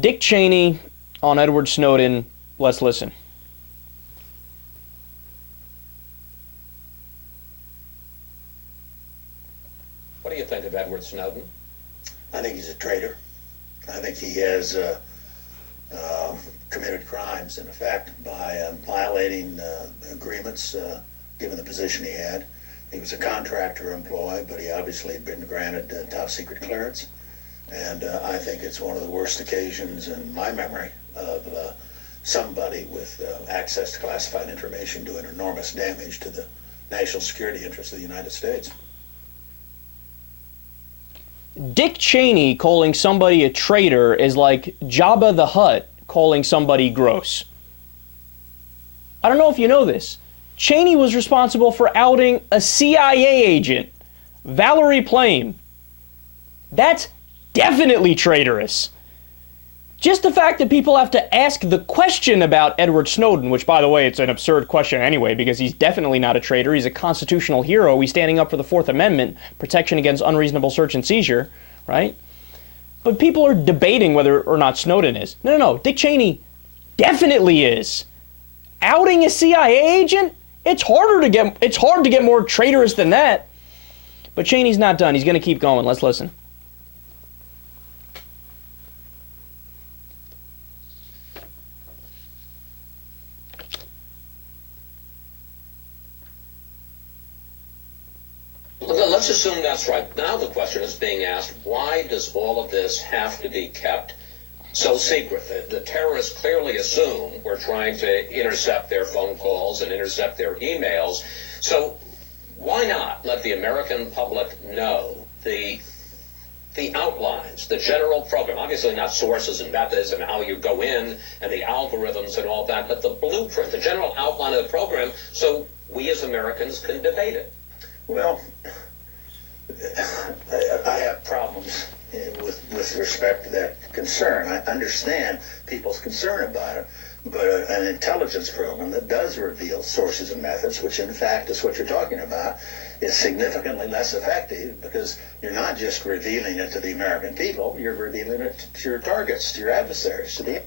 Dick Cheney on Edward Snowden. Let's listen. What do you think of Edward Snowden? I think he's a traitor. I think he has committed crimes, in effect, by violating the agreements given the position he had. He was a contractor employee, but he obviously had been granted top secret clearance. And I think it's one of the worst occasions in my memory of somebody with access to classified information doing enormous damage to the national security interests of the United States. Dick Cheney calling somebody a traitor is like Jabba the Hutt calling somebody gross. I don't know if you know this. Cheney was responsible for outing a CIA agent, Valerie Plame. That's definitely traitorous. Just the fact that people have to ask the question about Edward Snowden, which, by the way, it's an absurd question anyway, because he's definitely not a traitor. He's a constitutional hero. He's standing up for the Fourth Amendment, protection against unreasonable search and seizure, right? But people are debating whether or not Snowden is. No. Dick Cheney definitely is. Outing a CIA agent? It's hard to get more traitorous than that. But Cheney's not done. He's going to keep going. Let's listen. Let's assume that's right. Now the question is being asked, why does all of this have to be kept so secret? The terrorists clearly assume we're trying to intercept their phone calls and intercept their emails. So why not let the American public know the outlines, the general program, obviously not sources and methods and how you go in and the algorithms and all that, but the blueprint, the general outline of the program, so we as Americans can debate it? Well, I have problems with respect to that concern. I understand people's concern about it, but an intelligence program that does reveal sources and methods, which in fact is what you're talking about, is significantly less effective because you're not just revealing it to the American people, you're revealing it to your targets, to your adversaries, to the...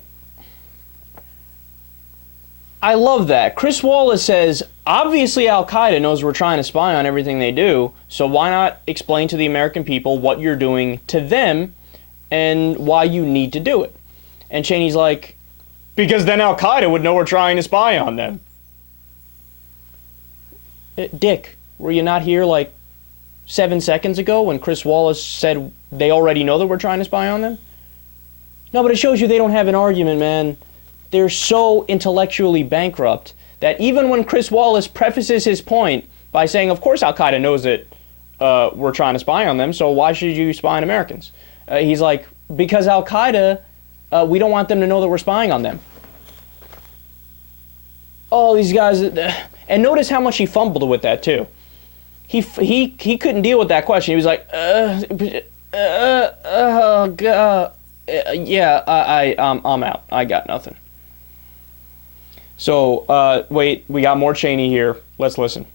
I love that. Chris Wallace says, obviously Al-Qaeda knows we're trying to spy on everything they do, so why not explain to the American people what you're doing to them and why you need to do it? And Cheney's like, because then Al-Qaeda would know we're trying to spy on them. Dick, were you not here like 7 seconds ago when Chris Wallace said they already know that we're trying to spy on them? No, but it shows you they don't have an argument, man. They're so intellectually bankrupt that even when Chris Wallace prefaces his point by saying, of course Al-Qaeda knows that we're trying to spy on them, so why should you spy on Americans? He's like, because Al-Qaeda, we don't want them to know that we're spying on them. Oh, these guys, and notice how much he fumbled with that too. He couldn't deal with that question. He was like, I'm out. I got nothing. So, wait, we got more Cheney here. Let's listen.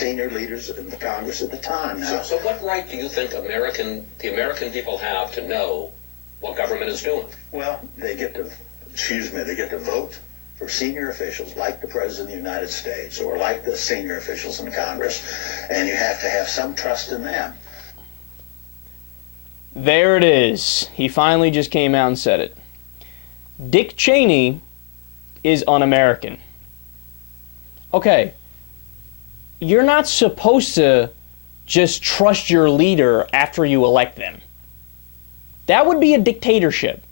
Senior leaders in the Congress at the time. Now. So what right do you think the American people have to know what government is doing? Well, they get to vote for senior officials like the President of the United States or like the senior officials in Congress, and you have to have some trust in them. There it is. He finally just came out and said it. Dick Cheney is un-American. Okay, you're not supposed to just trust your leader after you elect them. That would be a dictatorship.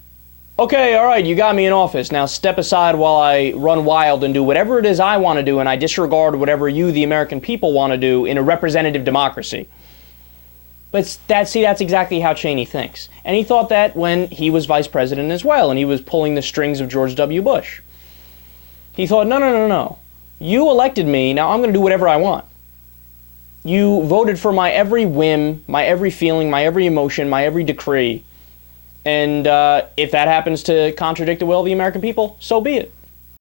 Okay, all right, you got me in office. Now step aside while I run wild and do whatever it is I want to do, and I disregard whatever you, the American people, want to do in a representative democracy. But that's exactly how Cheney thinks. And he thought that when he was vice president as well, and he was pulling the strings of George W. Bush. He thought, no. You elected me, now I'm going to do whatever I want. You voted for my every whim, my every feeling, my every emotion, my every decree. And if that happens to contradict the will of the American people, so be it.